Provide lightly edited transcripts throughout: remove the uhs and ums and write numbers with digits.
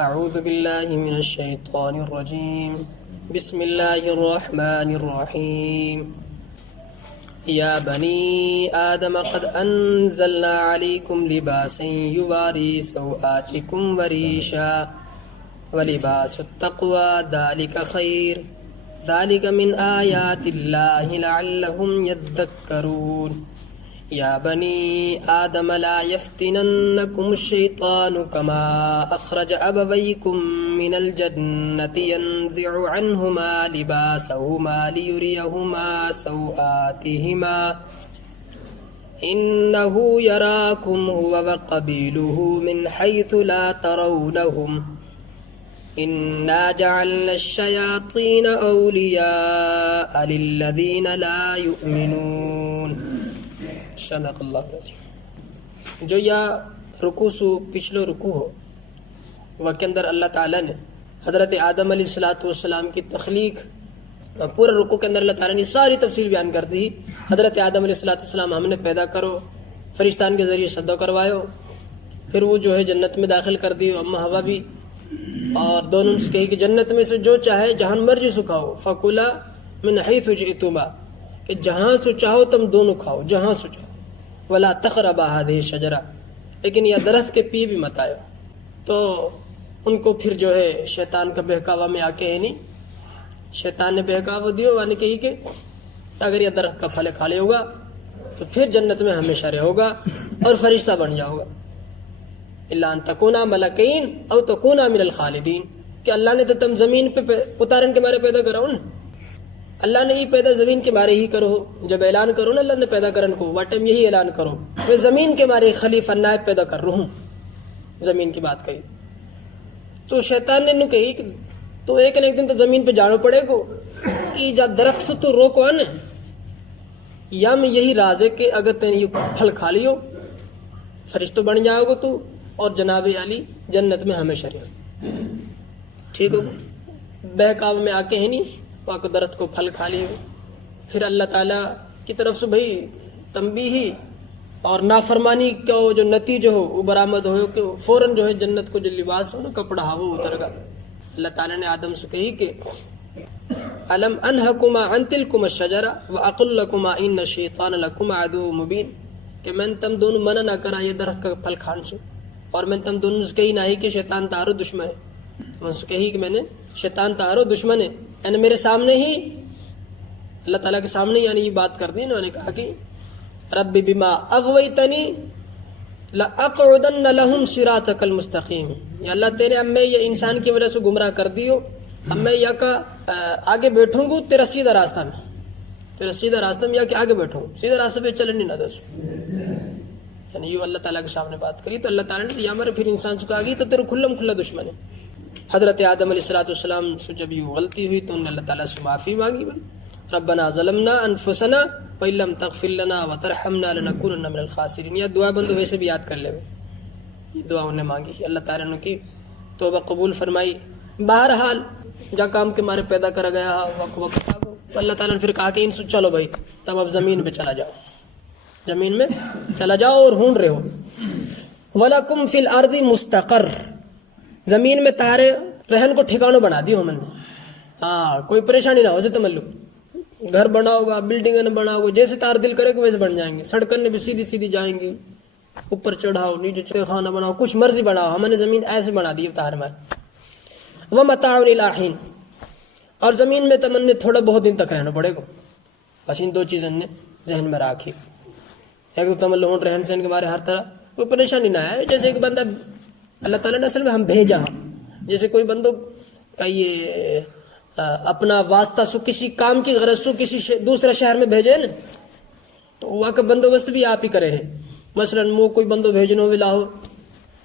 اعوذ باللہ من الشیطان الرجیم بسم اللہ الرحمن الرحیم یا بنی آدم قد انزلنا علیکم لباسا یواری سوآتکم وریشا ولباس التقوی ذالک خیر ذالک من آیات اللہ لعلہم یذکرون یا بنی آدم لا یفتننکم الشیطان کما اخرج ابویکم من الجنة ینزع عنہما لباسہما لیریہما سوآتہما انہ یراکم هو وقبیلہ من حیث لا ترونہم انا جعلنا الشیاطین اولیاء للذین لا یؤمنون. صدق اللہ العظیم. جو یا رکوع سو پچھلو رکوع ہو وہ کے اندر اللہ تعالیٰ نے حضرت آدم علیہ السلام کی تخلیق پورے رکوع کے اندر اللہ تعالیٰ نے ساری تفصیل بیان کر دی. حضرت آدم علیہ السلام ہم نے پیدا کرو، فرشتان کے ذریعے صدو کروایو، پھر وہ جو ہے جنت میں داخل کر دی اما ہوا بھی، اور دونوں سے کہی کہ جنت میں سے جو چاہے جہاں مرضی سو کھاؤ، فکلا من حیث شئتما، کہ جہاں سے چاہو تم دونوں کھاؤ، جہاں سے چاہو، ولا تقربا هذه الشجرہ، لیکن یہ درخت کے پی بھی مت آئے. تو ان کو پھر جو ہے شیطان کا بہکاوا میں آ کے ہے نہیں، شیطان نے بہکاوا دیو وانے کہی کہ اگر یہ درخت کا پھل کھا لے ہوگا تو پھر جنت میں ہمیشہ رہے ہوگا اور فرشتہ بن جاؤ گا. الا ان تکونا ملکین او تکونا من الخالدین، کہ اللہ نے تو تم زمین پہ اتارن کے مارے پیدا کراؤ نا، اللہ نے یہ پیدا زمین کے مارے ہی کرو. جب اعلان کرو نا اللہ نے پیدا کرن کو واٹم یہی اعلان کرو میں زمین کے مارے خلیفہ نائب پیدا کر رہا ہوں، زمین کی بات کری. تو شیطان نے کہی کہ تو ایک نہ ایک دن تو زمین پہ جانا پڑے گو، یہ جا درخت سے تو روکو نا، یا میں یہی راز ہے کہ اگر تین یہ پھل کھا لیو فرشتہ بن جاؤ گو تو، اور جناب علی جنت میں ہمیشہ رہو. ٹھیک ہو، بہکاو میں آ کے ہے نہیں پاک درخت کو پھل کھا لیے. پھر اللہ تعالیٰ کی طرف سے بھائی تنبیہی اور نافرمانی کا جو نتیجہ ہو وہ برآمد ہو کہ فوراً جو ہے جنت کو جو لباس ہو نا کپڑا ہو وہ اتر گا. اللہ تعالیٰ نے آدم سے کہی کہ الم انہکما عن تلکما الشجرہ واقل لکما ان الشیطان لکما عدو مبین، کہ میں تم دونوں منع نہ کرا یہ درخت کا پھل کھان سے، اور میں تم دونوں سے کہی نہ ہی کہ شیطان تارو دشمن ہے. میں سے کہی کہ میں نے شیطان تارو دشمن ہے، یعنی میرے سامنے ہی اللہ تعالیٰ کے سامنے یعنی یہ بات کر دی. انہوں نے کہا کہ رب بما اغویتنی لاقعدن لهم صراطک المستقیم، یا اللہ تیرے اب میں یہ انسان کی وجہ سے گمراہ کر دیو، اب میں یا کا آگے بیٹھوں گو تیرا سیدھا راستہ میں، تیرا سیدھا راستہ میں یا کہ آگے بیٹھوں سیدھا راستہ پہ چلنے نہ دو. یعنی یہ اللہ تعالیٰ کے سامنے بات کری تو اللہ تعالیٰ نے یا پھر انسان سے کہا گئی تو تیرے کھلم کھلا دشمن ہے. حضرت آدم علیہ السلام سے جب یہ غلطی ہوئی تو انہوں نے اللہ تعالیٰ سے معافی مانگی، ربنا ظلمنا انفسنا وان لم تغفر لنا وترحمنا لنکونن من الخاسرین. یہ دعا بندو ویسے بھی یاد کر لے، یہ دعا انہوں نے مانگی، اللہ تعالیٰ نے کی توبہ قبول فرمائی. بہرحال جا کام کے مارے پیدا کرا گیا وقت تو اللہ تعالیٰ نے پھر کہا کہ ان سے چلو بھائی تم اب زمین پہ چلا جاؤ، زمین میں چلا جاؤ اور ڈھونڈ رہے ہو. وَلَكُمْ فِي الْأَرْضِ مُسْتَقَرٌ، زمین میں تارے رہن کو ٹھکانوں بنا دی ہم نے، ہاں کوئی پریشانی نہ ہو. جیسے تملو گھر بناؤ گا، بلڈنگ بناؤ گا، جیسے تار دل کرے گا ویسے بن جائیں گے. سڑکیں بھی سیدھی سیدھی جائیں گی، اوپر چڑھاؤ نیچے چڑھاؤ، خانہ بناؤ، کچھ مرضی بناؤ، ہم نے زمین ایسے بنا دی تار مار. وَمَتَاعٌ إِلَىٰ حِينٍ، اور زمین میں تم نے تھوڑا بہت دن تک رہنا پڑے گا. بس ان دو چیزیں نے ذہن میں رکھی، ایک تو تم لوگ رہن سہن کے بارے ہر طرح کوئی پریشانی نہ ہے. جیسے ایک بندہ اللہ تعالیٰ نے اصل میں ہم بھیجا، جیسے کوئی بندوں کا یہ اپنا واسطہ سو کسی کام کی غرض سو کسی دوسرے شہر میں بھیجے نا تو وہاں کا بندوبست بھی آپ ہی کرے ہیں. مثلا وہ کوئی بندو بھیجنا ہو لاہور،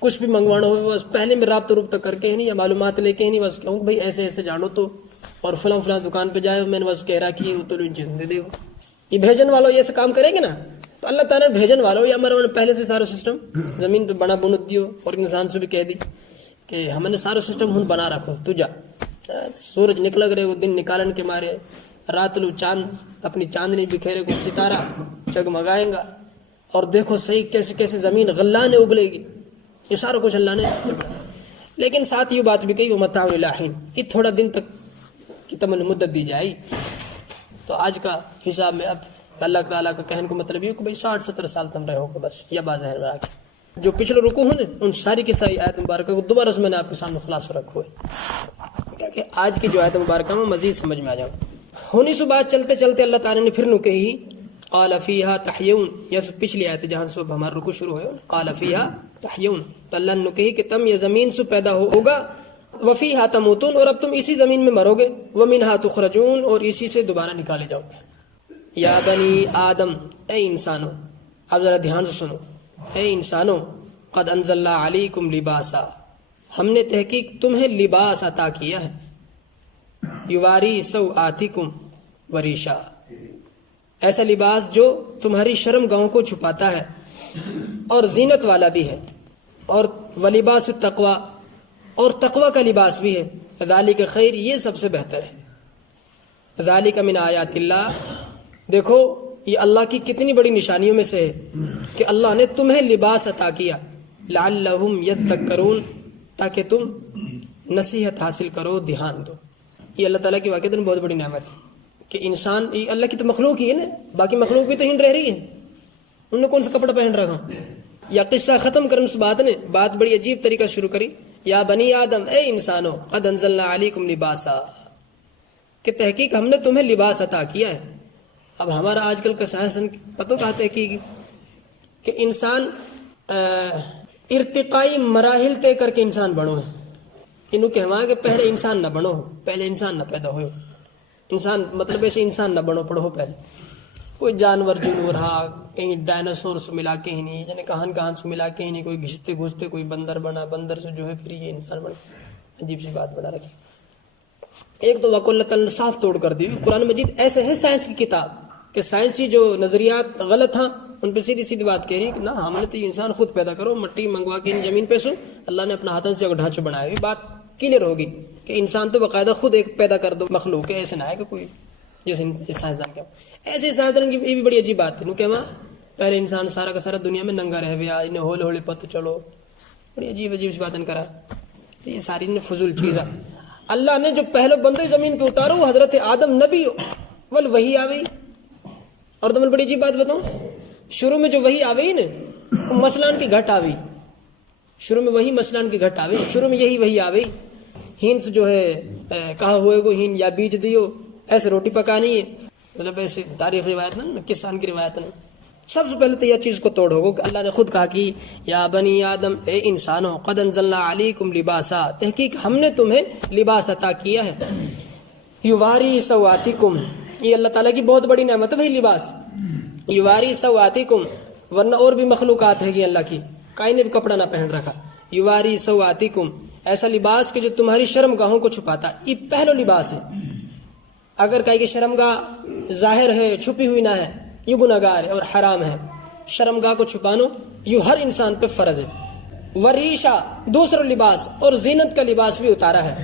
کچھ بھی منگوانا ہو بس پہلے میں رابطہ کر کے نہیں یا معلومات لے کے نہیں بس کہوں بھائی ایسے ایسے جانو تو، اور فلاں فلاں دکان پہ جائے میں نے بس کہہ رہا کہ وہ تو دے دے. یہ بھیجن والوں یہ ایسے کام کریں گے نا تو اللہ تعالیٰ نے بھیجن والوں یا ہمارا پہلے سے سارا سسٹم زمین پہ بنا بنت دیو، اور انسان سے بھی کہہ دی کہ ہم نے سارا سسٹم ہن بنا رکھو، تو جا سورج نکل رہے وہ دن نکالن کے مارے، رات لو چاند اپنی چاندنی بکھیرے کو ستارہ جگمگائیں گا، اور دیکھو صحیح کیسے کیسے زمین غلہ نے ابلے گی. یہ سارا کچھ اللہ نے. لیکن ساتھ یہ بات بھی کہی ومتاع الی حین، یہ تھوڑا دن تک کی تمن مدت دی جائے. تو آج کا حساب میں اب اللہ تعالیٰ کا کہنے کو مطلب یہ کہ بھائی 60-70 سال تم رہو گے بس، یا بظاہر میں جو پچھلے رکوع ہیں ان ساری کی ساری آیت مبارکہ کو دوبارہ سے میں نے آپ کے سامنے خلاصہ رکھا ہے تاکہ آج کی جو آیت مبارکہ میں مزید سمجھ میں آ جاؤ. ہونی سو بات چلتے چلتے اللہ تعالیٰ نے پھر نو کہی قال فیہا تحیون، یا پچھلی آیت جہاں سے ہمارا رکوع شروع ہوئے قال فیہا تحیون، تو اللہ نے کہی کہ تم یہ زمین سے پیدا ہوگا، وفیہا تموتون، اور اب تم اسی زمین میں مرو گے، ومنہا تخرجون، اور اسی سے دوبارہ نکالے جاؤ گے. یا بنی آدم، اے انسانوں، اب ذرا دھیان سے سنو، اے انسانوں، قد انزلنا علیکم لباسا، ہم نے تحقیق تمہیں لباس عطا کیا ہے، یواری سوآتکم وریشا، ایسا لباس جو تمہاری شرم گاہوں کو چھپاتا ہے اور زینت والا بھی ہے، اور ولباس التقوی، اور تقوی کا لباس بھی ہے، ذالک خیر، یہ سب سے بہتر ہے. ذالک من آیات اللہ، دیکھو یہ اللہ کی کتنی بڑی نشانیوں میں سے ہے کہ اللہ نے تمہیں لباس عطا کیا، لعلہم یذکرون، تاکہ تم نصیحت حاصل کرو، دھیان دو. یہ اللہ تعالیٰ کی واقعی بہت بڑی نعمت ہے کہ انسان، یہ اللہ کی تو مخلوق ہی ہے نا، باقی مخلوق بھی تو ہنڈ رہ رہی ہے، انہوں نے کون سا کپڑا پہن رکھا. یا قصہ ختم کرنے اس بات نے بات بڑی عجیب طریقہ شروع کری، یا بنی آدم، اے انسانوں، قد انزلنا علیکم لباسا، کہ تحقیق ہم نے تمہیں لباس عطا کیا ہے. اب ہمارا آج کل کا سائنس پتہ کہتے ہیں کہ انسان ارتقائی مراحل طے کر کے انسان بنو ہے. انہوں کہوا کہ پہلے انسان نہ بنو، پہلے انسان نہ پیدا ہوئے، انسان مطلب ایسے انسان نہ بنو پڑھو، پہلے کوئی جانور جنور رہا، کہیں ڈائناسور سے ملا کے ہی نہیں، یعنی کہاں سے ملا کے ہی نہیں، کوئی گھستے گھستے کوئی بندر بنا، بندر سے جو ہے پھر یہ انسان بنا. عجیب سی بات بنا رکھی. ایک تو واقع اللہ تعالیٰ نے صاف توڑ کر دی. قرآن مجید ایسے ہے سائنس کی کتاب کہ سائنسی جو نظریات غلط ہیں ان پہ سیدھی سیدھی بات کہہ رہی ہے کہ نہ، ہم نے تو یہ انسان خود پیدا کرو، مٹی منگوا کے زمین پہ سو، اللہ نے اپنا ہاتھوں سے اگر ڈھانچے بنایا. یہ بات کلیئر ہوگی کہ انسان تو باقاعدہ خود ایک پیدا کر دو مخلوق ہے، ایسے نہ ہے کہ کوئی جیسے سائنسدان کیا. ایسے سائنسدان کی یہ بھی بڑی عجیب بات ہے. کہ پہلے انسان سارا کا سارا دنیا میں ننگا رہ گیا، انہیں ہولے ہولے پت چلو، بڑی عجیب عجیب سی باتیں کرا. تو یہ ساری فضول چیز ہے. اللہ نے جو پہلے بندے زمین پہ اتارو وہ حضرت آدم نبی ول وہی آ گئی. اور تمہیں بڑی عجیب بات بتاؤں، شروع میں جو وہی آ گئی نا، مسلان کی گھٹ آ گئی. شروع میں وہی مسلان کی گھٹ آ گئی، شروع میں یہی وہی آ گئی. ہین سے جو ہے کہا ہوئے کو ہین یا بیج دیو، ایسے روٹی پکانی ہے، مطلب ایسے تاریخ روایت نا، کسان کی روایت نا. سب سے پہلے تو یہ چیز کو توڑ ہوگا کہ اللہ نے خود کہا کہ یا بنی آدم، اے انسانوں، قد انزلنا علیکم لباسا، تحقیق ہم نے تمہیں لباس عطا کیا ہے، یواری سواتکم، یہ اللہ تعالیٰ کی بہت بڑی نعمت ہے بھائی لباس. یواری سواتکم، ورنہ اور بھی مخلوقات ہے کہ اللہ کی کائیں نے بھی کپڑا نہ پہن رکھا. یواری سواتکم، ایسا لباس کہ جو تمہاری شرم گاہوں کو چھپاتا. یہ پہلو لباس ہے. اگر کہیں کہ شرم گاہ ظاہر ہے، چھپی ہوئی نہ ہے، یہ گناہگار ہے اور حرام ہے. شرم گاہ کو چھپانو یہ ہر انسان پہ فرض ہے. وریشا، دوسرا لباس، اور زینت کا لباس بھی اتارا ہے.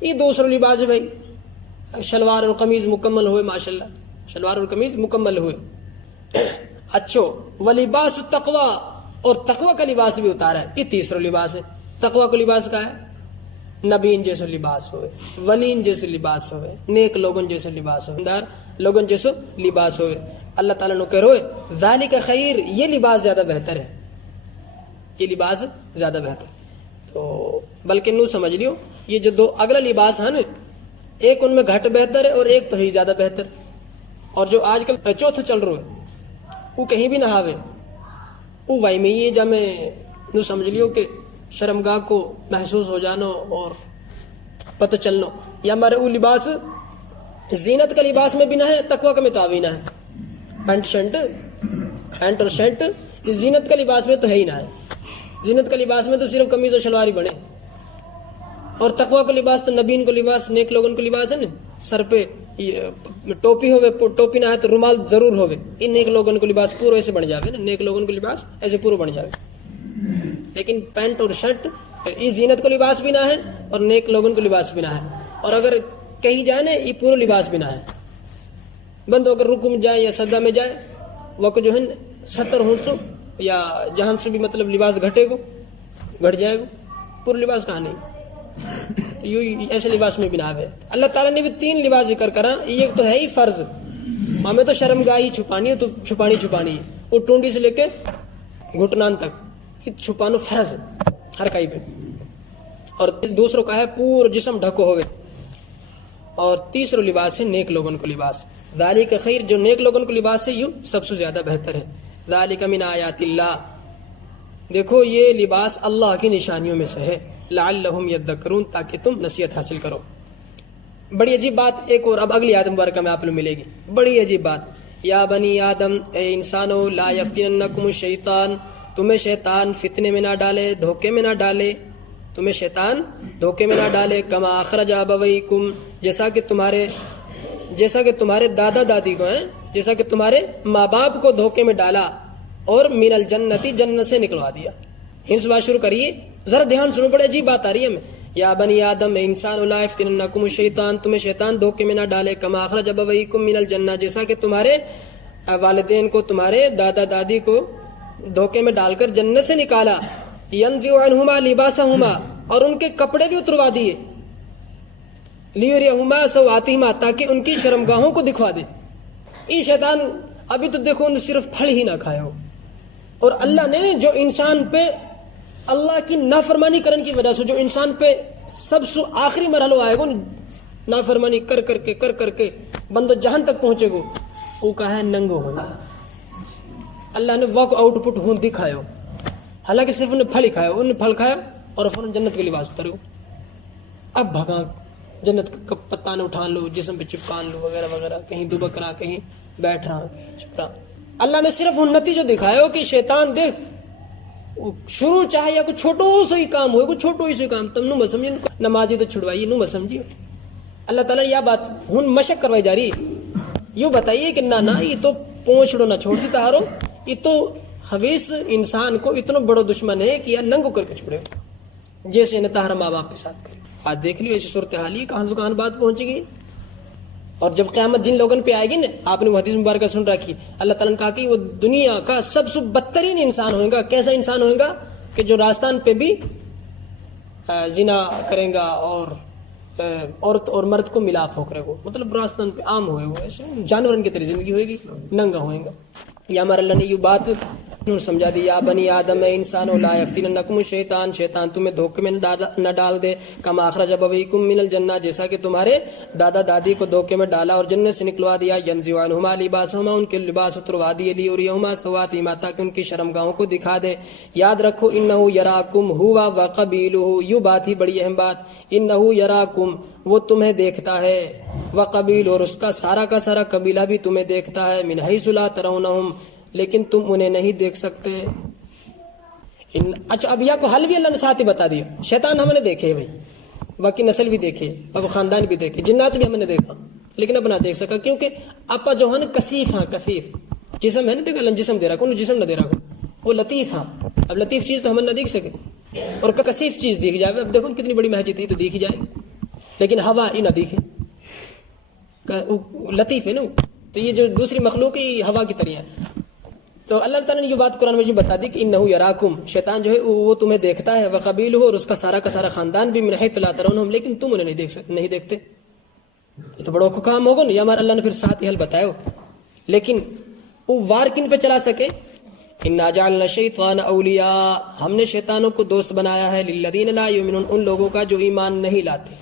یہ دوسرا لباس ہے بھائی. شلوار اور قمیض مکمل ہوئے، ماشاءاللہ شلوار اور قمیض مکمل ہوئے. اچھو ولباس التقوی، اور تقوی کا لباس بھی اتارا ہے. یہ تیسرا لباس ہے. تقوی کا لباس کا ہے نبین جیسے لباس ہوئے، ولین جیسے لباس ہوئے، نیک لوگن جیسے لباس ہوئے، دار لوگن جیسے لباس ہوئے. اللہ تعالیٰ نے کہہ رہے ذالک خیر، یہ لباس زیادہ بہتر ہے، یہ لباس زیادہ بہتر. تو بلکہ نو سمجھ لیو یہ جو دو اگلا لباس ہے نا، ایک ان میں گھٹ بہتر ہے اور ایک تو ہی زیادہ بہتر. اور جو آج کل چوتھا چل رہا ہے وہ کہیں بھی نہ ہاوے، وہ وائی میں یہ جا میں نو سمجھ لیو کہ شرمگاہ کو محسوس ہو جانو اور پتہ چلنو. یا ہمارے وہ لباس زینت کا لباس میں بھی نہ ہے، تقوی کا میں تو بھی نہ ہے. پینٹ اور شرٹ یہ زینت کا لباس میں تو ہے ہی نہ ہے. زینت کا لباس میں تو صرف قمیض اور شلوار ہی بنے. اور تقوی کا لباس تو نبین کو لباس، نیک لوگن کو لباس ہے نا. سر پہ ٹوپی ہوئے، ٹوپی نہ ہے تو رومال ضرور ہوئے. ان نیک لوگن کو لباس پورا ایسے بن جاوے نا، نیک لوگن کو لباس ایسے پورا بن جاوے. لیکن پینٹ اور شرٹ یہ زینت کو لباس بھی نہ ہے اور نیک لوگن کو لباس بھی نہ ہے. اور اگر کہیں جائے نا یہ پورا لباس بھی نہ ہے. بندو اگر رکو میں جائے یا سجدہ میں جائے وہ جو ہے 70 ہنسو یا جہاں سے بھی مطلب لباس گھٹے گو گھٹ جائے گو، پورا لباس کہاں نہیں. تو یوں ایسے لباس میں بنا ہے. اللہ تعالیٰ نے بھی 3 لباس ذکر کرا. یہ تو ہے ہی فرض, ہمیں تو شرمگاہی چھپانی ہے تو چھپانی ہے, وہ ٹونڈی سے لے کے گھٹنان تک یہ چھپانو فرض ہے ہر کہیں پہ. اور دوسروں کا ہے پورا جسم ڈھکو ہوئے. اور تیسرا لباس ہے نیک لوگوں کو لباس. ذالک خیر, جو نیک لوگوں کو لباس ہے یوں سب سے زیادہ بہتر ہے. ذالک من آیات اللہ, دیکھو یہ لباس اللہ کی نشانیوں میں سے ہے. لعلہم یذکرون, تاکہ تم نصیحت حاصل کرو. بڑی عجیب بات ایک اور اب اگلی آیت مبارکہ میں آپ کو ملے گی, بڑی عجیب بات. یا بنی آدم, اے انسانو, لا یفتننکم الشیطان, تمہیں شیطان فتنے میں نہ ڈالے, دھوکے میں نہ ڈالے, تمہیں شیطان دھوکے میں نہ ڈالے. کما اخرج ابویکم, جیسا کہ تمہارے دادا دادی کو ہیں, جیسا کہ تمہارے ماں باپ کو دھوکے میں ڈالا اور من الجنتی, جنت سے نکلوا دیا. ہنس بات شروع کریے, ذرا دھیان سنو, بڑی عجیب بات آ رہی ہے ہمیں. یا بنی آدم, اے انسان, لا یفتننکم الشیطان, تمہیں شیطان دھوکے میں نہ ڈالے. کما اخرج ابویکم من الجنہ, جیسا کہ تمہارے والدین کو, تمہارے دادا دادی کو دھوکے میں ڈال کر جنت سے نکالا. ینزع عنہما لباسہما, اور ان کے کپڑے بھی اتروا دیے. لیریہما سوآتہما, تاکہ ان کی شرمگاہوں کو دکھوا دے. یہ شیطان ابھی تو دیکھو صرف پھل ہی نہ کھائے ہو, اور اللہ نے جو انسان پہ اللہ کی نافرمانی کرنے کی وجہ سے جو انسان پہ سب سے آخری مرحلہ آئے گا, نافرمانی کر کر کے بندہ جہان تک پہنچے گا, وہ کہا ہے ننگو ہونا. اللہ نے واک آؤٹ پٹ ہوں دکھائے ہو, حالانکہ صرف انہیں پھل ہی کھایا, انہیں پھل کھایا اور فوراً جنت کے لباس اترے ہو. اب بھگا جنت کا پتہ نہ اٹھان لو, جسم پہ چپکان لو وغیرہ وغیرہ, کہیں دبک رہا, کہیں بیٹھ رہا, کہیں چھپ رہا. اللہ نے صرف ان نتیجہ دکھایا ہو کہ شیطان دیکھ شروع چاہے یا کچھ چھوٹو سے ہی کام ہوئے, کچھ چھوٹو ہی سے کام, تم نو مت سمجھے, نمازی تو چھڑوائیے, نو مت سمجھیے. اللہ تعالیٰ نے یہ بات ہن مشق کروائی جا رہی, یوں بتائیے کہ نہ یہ تو پہنچڑو نہ چھوڑ دیتا ہارو, یہ تو خبیث انسان کو اتنا بڑا دشمن ہے کہ ننگو کر کے چھوڑے, جیسے نے تہارا ماں باپ کے ساتھ کرے. آج دیکھ لیو ایسی صورتحال ہی کہاں سے کہاں بات پہنچ گئی. اور جب قیامت جن لوگوں پہ آئے گی نا, آپ نے وہ حدیث مبارکہ سن رکھی, اللہ تعالیٰ نے کہا کہ وہ دنیا کا سب سے بدترین انسان ہوئے گا. کیسا انسان ہوئے گا کہ جو راستان پہ بھی زنا کرے گا اور عورت اور مرد کو ملاپ ہو کرے گا, مطلب راستان پہ عام ہوئے گا, ایسے جانورن کی طرح زندگی ہوئے گی, ننگا ہوئے گا. یا ہمارے اللہ نے یہ بات سمجھا دی, یا بنی آدم, اے انسانو, لا یفتننکم الشیطان, شیطان تمہیں دھوکے میں نہ ڈال دے. کما اخرج ابویکم من الجنہ, جیسا کہ تمہارے دادا دادی کو دھوکے میں ڈالا اور جنت سے نکلوا دیا. ینزع عنہما لباسہما, ان کے لباس اتروا دیے. لیریہما سوآتہما, تاکہ ان کی شرمگاہوں کو دکھا دے. یاد رکھو, انہ یراکم ہوا وقبیلہ, یہ بات ہی بڑی اہم بات, انہ یراکم, وہ تمہیں دیکھتا ہے, وقبیلہ, اور اس کا سارا قبیلہ بھی تمہیں دیکھتا ہے. من حیث لا ترونہم, لیکن تم انہیں نہیں دیکھ سکتے. اچھا, اب کو حل بھی اللہ نے ساتھ ہی بتا دیا. شیطان ہم نے دیکھے بھائی, باقی نسل بھی دیکھے, باقی خاندان بھی دیکھے, جنات بھی ہم نے دیکھا, لیکن اب نہ دیکھ سکا, کیونکہ اپا جو ہے نا کثیف, ہاں کثیف جسم ہے نا, دیکھا اللہ جسم دے رہا کو, جسم نہ دے رہا کو, وہ لطیف. ہاں, اب لطیف چیز تو ہم نہ دیکھ سکے, اور کثیف چیز دیکھ جائے. اب دیکھو کتنی بڑی مسجد ہے تو دیکھی جائے, لیکن ہوا ہی نہ دیکھے, لطیف ہے نا. تو یہ جو دوسری مخلوق ہے یہ ہوا کی طرح ہے. تو اللہ تعالیٰ نے یہ بات قرآن مجید بتا دی کہ انہ یراکم, شیطان جو ہے وہ تمہیں دیکھتا ہے, وقبیلہ, اور اس کا سارا خاندان بھی, من حیث لا ترونہم, لیکن تم انہیں نہیں دیکھتے. یہ تو بڑا کام ہوگا نا. یا ہمارا اللہ نے پھر ساتھ ہی حل بتایا ہو, لیکن وہ وار کن پہ چلا سکے. انا جعلنا الشیطان اولیاء, ہم نے شیطانوں کو دوست بنایا ہے, للذین لا یؤمنون, ان لوگوں کا جو ایمان نہیں لاتے.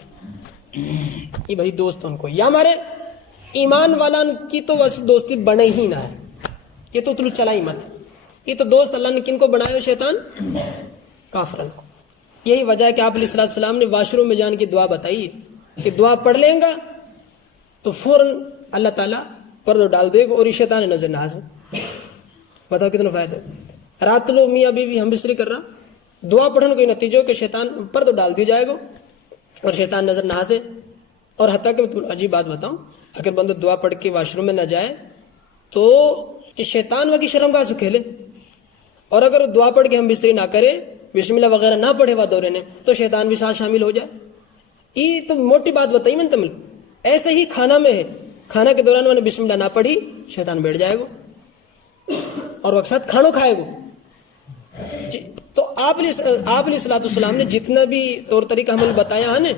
یہ بھائی دوست ان کو, یا ہمارے ایمان والان کی تو بس دوستی بنے ہی نہ ہے, یہ تو تلو چلا ہی مت. یہ تو دوست اللہ نے کن کو بنایا ہو, شیطان, کافرن کو. یہی وجہ ہے کہ آپ علیہ السلام نے واش روم میں جان کی دعا بتائی کہ دعا پڑھ لیں گا تو فوراً اللہ تعالیٰ پردہ ڈال دے گا اور یہ شیطان نظر نہ آسے. بتاؤ کتنا فائدہ. رات لو میاں بیوی ہم بستری کر رہا, دعا پڑھنے کا نتیجہ کہ شیطان پردہ ڈال دیا جائے گا اور شیطان نظر نہ آسے. اور حتیٰ کہ میں عجیب بات بتاؤں, اگر بندہ دعا پڑھ کے واش روم میں نہ جائے تو کہ شیطان وہاں کی شرمگاہ سے کھیلے, اور اگر دعا پڑھ کے ہم بستری نہ کرے, بسم اللہ وغیرہ نہ پڑھے وہاں دورے نے, تو شیطان بھی ساتھ شامل ہو جائے. یہ تو موٹی بات بتائی میں نے تمہیں. ایسے ہی کھانا میں ہے, کھانا کے دوران میں نے بسم اللہ نہ پڑھی, شیطان بیٹھ جائے گا اور وقت ساتھ کھانوں کھائے گا. تو آپ علیہ الصلوۃ والسلام نے جتنا بھی طور طریقہ عمل بتایا ہے نا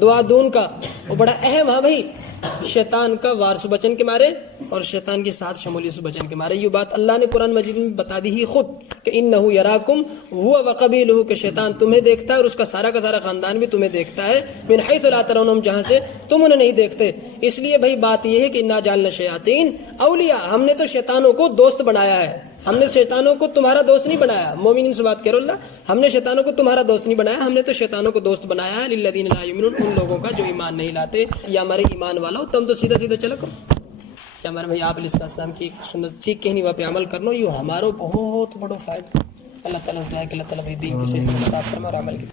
دعا دون کا، وہ بڑا اہم ہے بھائی، شیطان کا وارث بچن کے مارے اور شیطان کے ساتھ شمولیت بچن کے مارے. یہ بات اللہ نے قرآن مجید میں بتا دی ہی خود کہ انہ یراکم ہوا وقبیلہ، کہ شیطان تمہیں دیکھتا ہے اور اس کا سارا خاندان بھی تمہیں دیکھتا ہے، من حیث لا ترونہم، جہاں سے تم انہیں نہیں دیکھتے. اس لیے بھائی بات یہ ہے کہ انا جعلنا الشیاطین اولیاء، ہم نے تو شیطانوں کو دوست بنایا ہے، ہم نے شیطانوں کو تمہارا دوست نہیں بنایا. مومنین سے بات کرو اللہ، ہم نے شیطانوں کو تمہارا دوست نہیں بنایا، ہم نے تو شیطانوں کو دوست بنایا ہے للذین لا یؤمنون، ان لوگوں کا جو ایمان نہیں لاتے. یا ہمارے ایمان والو تم تو سیدھا چلو کرو، یا ہمارے بھائی آپ علیہ السلام کی سنت سیکھ کے نہیں وہاں پہ عمل کرنا، یہ ہمارا بہت بڑا فائدہ. اللہ تعالیٰ دعا کہ اللہ تعالیٰ دین کی صحیح سمجھ عطا فرمائے اور عمل کی